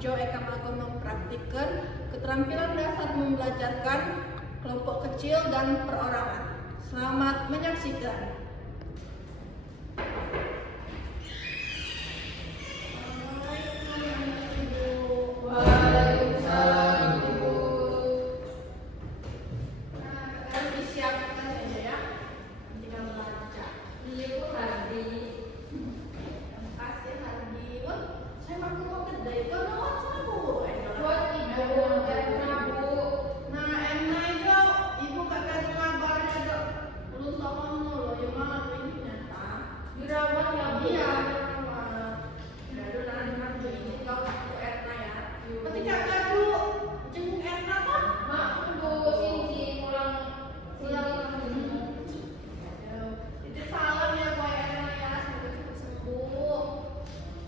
Jo Eka Mago mempraktikkan keterampilan dasar membelajarkan kelompok kecil dan perorangan. Selamat menyaksikan. Waalaikumsalam, Ibu. Nah, disiapkan aja ya. Tinggal baca. Ibu Hardi. Terima kasih Hardi. Wah, saya mau kedai itu nomor satu. Buat Ibu Erna, Bu. Nah, enak itu. Ibu kakak ada ngabarnya ada. Belum tahu loh, yang mana ini nyata. Dirawat ya, Bu. Iya, dirawat. Ya, dulu nanti maju ini kau aku Erna ya. Ketika kau jenguk Erna kan? Maaf, Bu. Sinci pulang Pulang. Itu salam ya buat Erna ya, semoga cepat sembuh.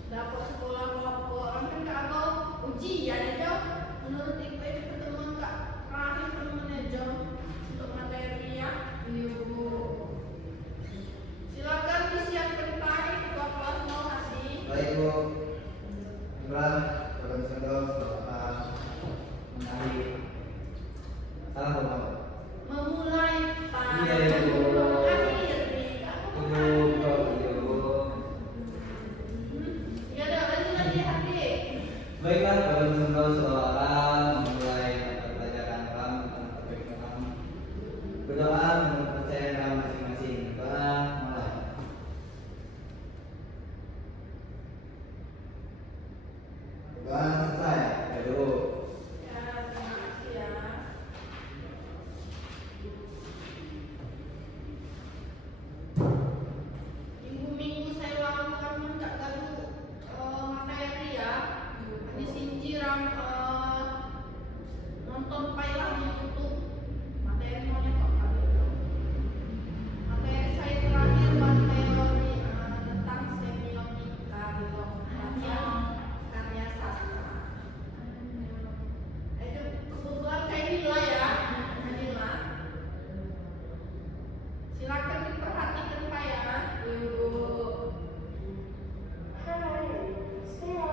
Dapat sekolah orang kan kagak ujian aja. Menurut Ibu itu pertemuan kak terakhir pertemuan aja untuk materi ya. Iya, Bu. Silakan disiapkan tarik ketua kelas mau kasih. Baik Bu, Imran, Bapak Sendok, selamat menari. Salam Bu. Memulai tarik. Iya, Ibu. Akhiri. Ibu. Ya udah lanjut lagi Hadi. Baiklah, Bapak Sendok, selamat memulai mata pelajaran kalam tentang topik kalam. Berdoa menurut kepercayaan kalam masing-masing. Doa mulai. Doa selesai. Ya dulu. Ya, terima kasih ya. Minggu-minggu saya lakukan mendak gaduh materi ya. Ini sinjiran nonton file di YouTube. Materi maunya kok kali itu. Materi saya terakhir buat teori tentang semiotika gitu. Latihan karya sastra. Itu kebetulan kayak Nila ya, Nila. Silakan diperhatikan Pak ya, Ibu. Hai, saya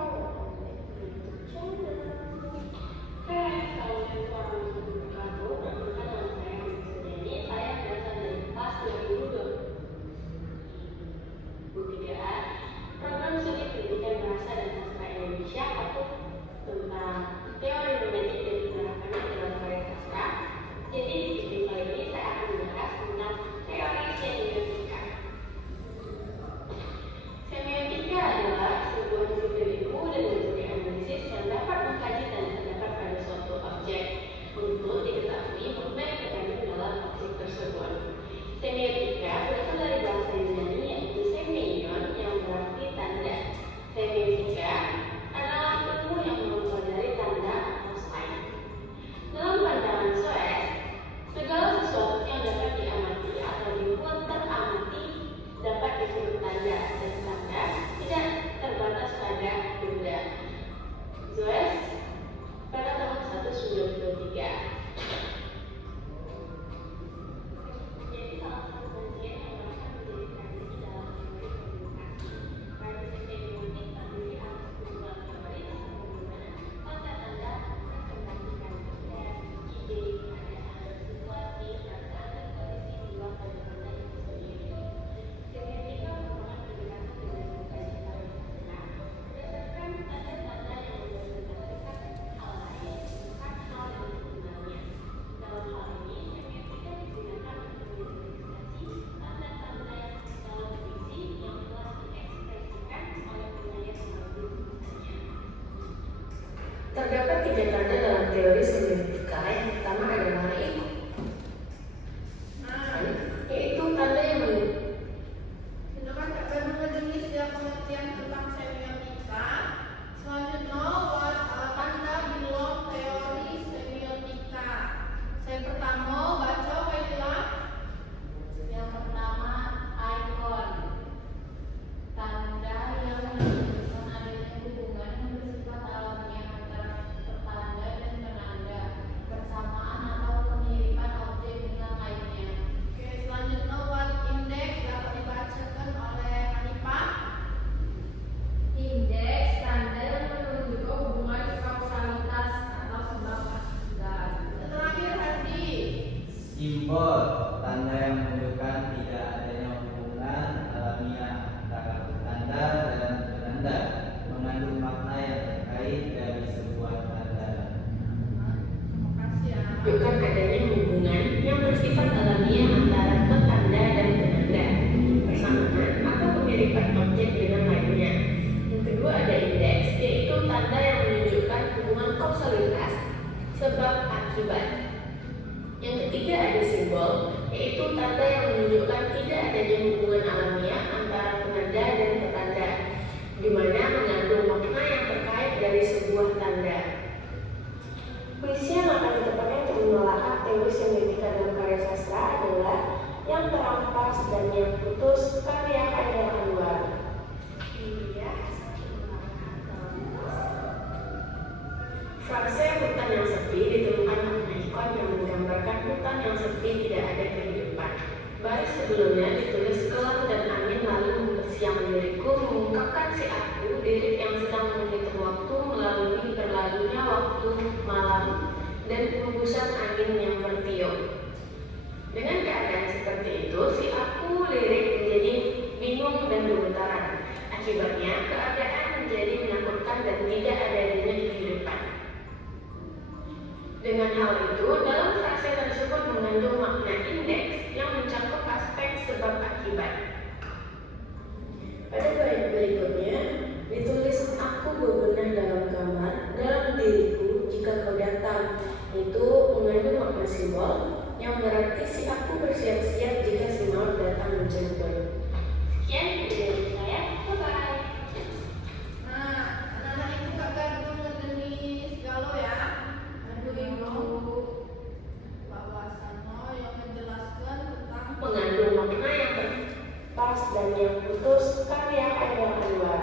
program studi pendidikan bahasa dan sastra Indonesia atau tentang teori romantik dan penerapannya dalam karya sastra. Jadi di video kali ini saya akan membahas tentang teori semiotika. Semiotika adalah sebuah disiplin ilmu dan metode analisis yang dapat mengkaji dan terdapat pada suatu objek untuk diketahui makna yang terkandung dalam objek tersebut. Semiotika berasal dari bahasa Yunani yaitu semeion yang berarti tanda. Semiotika adalah ilmu yang mempelajari tanda atau sign. Dalam pandangan Soes, segala sesuatu yang dapat diamati atau dibuat teramati dapat disebut tanda, dan tanda tidak terbatas pada benda. Soes pada tahun 1923. Jadi salah satu bagian yang merasa menjadi tradisi dalam teori komunikasi. Tradisi semiotik terdiri atas kumpulan teori tentang bagaimana konsep tanda merepresentasikan proses, ide, keadaan, situasi, perasaan, dan kondisi di luar pada tanda itu sendiri. Semiotika merupakan pendekatan dengan mengkaji teori sastra berdasarkan tanda-tanda yang merepresentasikan hal lain, bukan hal yang sebenarnya. Dalam hal ini, semiotika digunakan untuk mengidentifikasi tanda-tanda dalam fiksi yang telah diekspresikan oleh penyair melalui tulisannya. Terdapat 3 tanda dalam teori semiotika. Yang pertama adalah yaitu tanda yang Silakan Kak baru majelis ya pengertian tentang semiotika. Selanjutnya buat tanda di dalam teori semiotika. Saya pertama baca Waila. Yang pertama, ikon. Tanda yang menunjukkan adanya hubungan yang bersifat alamiah antara pertanda dan penanda, bersamaan sebab akibat. Yang ketiga ada simbol, yaitu tanda yang menunjukkan tidak adanya hubungan alamiah antara penanda dan petanda, di mana mengandung makna yang terkait dari sebuah tanda. Puisi yang akan ditepatkan untuk menelaah teori semiotika dalam karya sastra adalah yang terampas dan yang putus karya Haidar Anwar. Iya. Frase hutan yang sepi ditemukan makna ikon yang menggambarkan hutan yang sepi tidak ada kehidupan. Baris sebelumnya ditulis kelam dan angin lalu mempersiang diriku mengungkapkan si aku, diri yang sedang menghitung waktu melalui berlalunya waktu malam dan hembusan angin yang bertiup. Dengan keadaan seperti itu, si aku lirik menjadi bingung dan gemetaran. Akibatnya, keadaan menjadi menakutkan dan tidak adanya kehidupan. Dengan hal itu, dalam frase tersebut mengandung makna indeks yang mencakup aspek sebab akibat. Pada bait berikutnya, ditulis aku bebenah dalam kamar, dalam diriku jika kau datang. Itu mengandung makna simbol yang berarti si aku bersiap-siap jika si maut datang menjemput. Sekian video dari saya. Bye-bye. Nah, anak-anak ibu gak gaduh ngedeni segala ya. Aduh ibu. Bahwasannya yang menjelaskan tentang Mengandung makna yang terpas dan yang putus karya Haidar Anwar.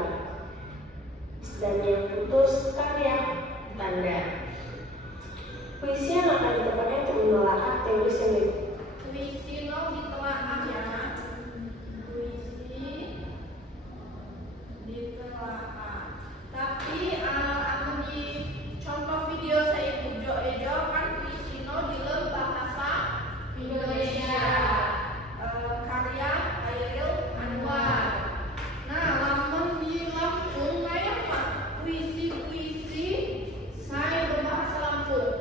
Dan yang putus karya tanda. Puisi yang akan ditepatkan untuk menelaah teori semiotika. puisi lo ditelaah ya. Puisi ditelaah. Tapi akan di contoh video saya pujo ejo kan puisi lo di bahasa Indonesia. Karya Hairil Anwar. Nah, lamun di Lampung kayak apa? Puisi-puisi saya berbahasa Lampung.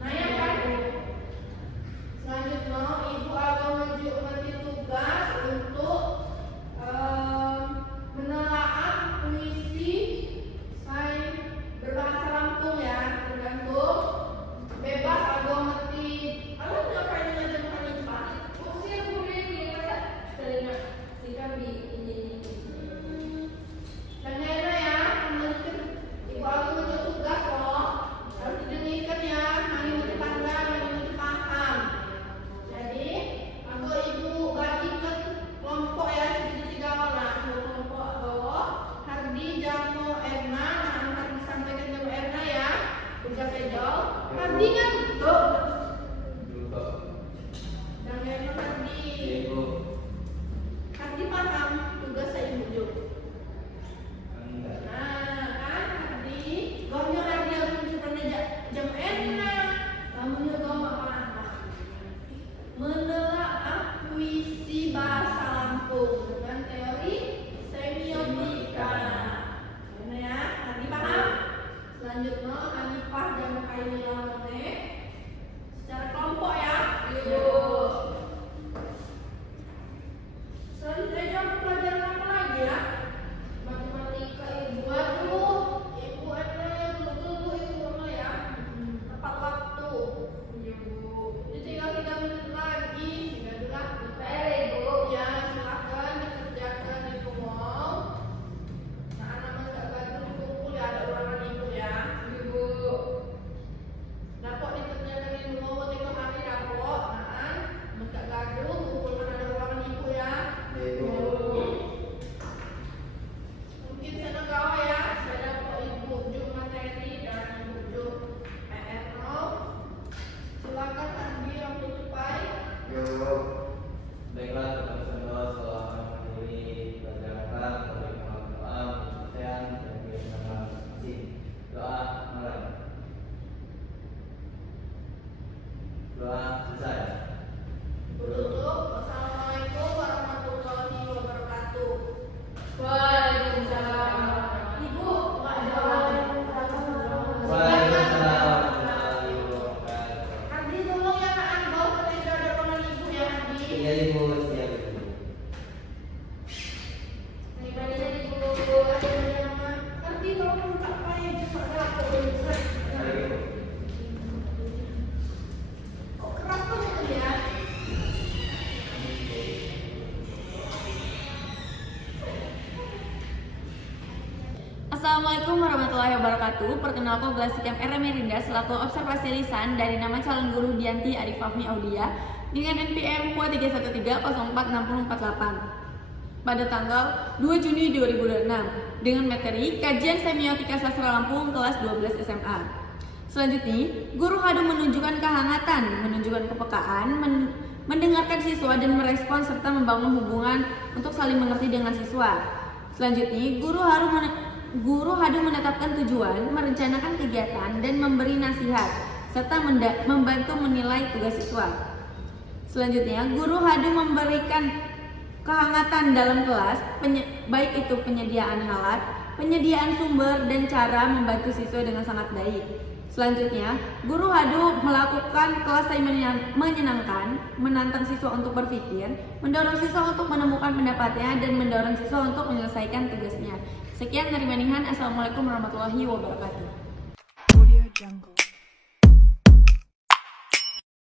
Nah ya kan? Selanjutnya ibu akan memberi tugas untuk menelaah puisi saya berbahasa Lampung ya, tergantung bebas atau ngerti. Kalau nggak kayaknya macam Hanifah, usir kuliah di masa telinga sikan di ini. Dan ya, menurut ibu akan memberi tugas loh, harus didengarkan ya, nanti nanti pandang, nanti paham. Jadi, kalau ibu bagikan kelompok ya, jadi 3 orang, kelompok bawah, Hardi, Jamo, Erna, nah Hardi sampaikan Jamo Erna ya, tugas Ejol, Hardi kan tuh, dan Erna Hardi, Ibu. Hardi paham tugas saya bujuk. Enggak. Nah, kan Hardi, gomnya Hardi harus menunjukkan Jam Erna, kamu juga apa? Menelaah puisi bahasa Lampung dengan teori semiotika. Ini ya, nanti paham? Selanjutnya, Hanifah dan Kainila Mone secara kelompok ya. Yuk. Selanjutnya jam pelajaran apa lagi ya? Matematika ibu. Waduh, ibu ada yang dulu ibu apa ya? Tepat waktu. Ibu. Ini tinggal 3 menit lagi. Tinggal PR ibu. Ya, silakan dikerjakan ibu mau. Nah, anak-anak nggak gaduh dikumpul ya, ada ruangan ibu ya. Ibu. Dapok dikerjakan ibu mau 3 hari dapok. Nah, nggak gaduh kumpulkan ada ruangan ibu ya. Ibu. Mungkin saya gawa ya, saya dapat ibu ujuk materi dan ibu ujuk PR no. Silakan Andi yang tutupai. Yuk. Baiklah, kita semua setelah mengakhiri pelajaran beri mohon doa, kepercayaan dan kebenaran masing-masing. Doa mulai. Doa selesai. Tutup. Wassalamualaikum warahmatullahi wabarakatuh. Waalaikumsalam. Ibu, waalaikumsalam. Waalaikumsalam warahmatullahi wabarakatuh. Andi tolong ya Kak Anggo, ketika ada ruangan ibu ya Andi. Iya ibu, siap ibu. Ini ibu. Andi tolong buka payah cepat dapur. wabarakatuh. Perkenalkan kelas Sikam R. Merinda selaku observasi lisan dari nama calon guru Dianti Arif Fahmi Aulia dengan NPM 313046048 pada tanggal 2 Juni 2006 dengan materi kajian semiotika sastra Lampung kelas 12 SMA. Selanjutnya, guru Hadu menunjukkan kehangatan, menunjukkan kepekaan, mendengarkan siswa dan merespon serta membangun hubungan untuk saling mengerti dengan siswa. Selanjutnya, Guru Hadu menetapkan tujuan, merencanakan kegiatan, dan memberi nasihat, serta membantu menilai tugas siswa. Selanjutnya, Guru Hadu memberikan kehangatan dalam kelas, baik itu penyediaan alat, penyediaan sumber, dan cara membantu siswa dengan sangat baik. Selanjutnya, Guru Hadu melakukan kelas yang menyenangkan, menantang siswa untuk berpikir, mendorong siswa untuk menemukan pendapatnya, dan mendorong siswa untuk menyelesaikan tugasnya. Sekian dari Manihan. Assalamualaikum warahmatullahi wabarakatuh. Audio Jungle.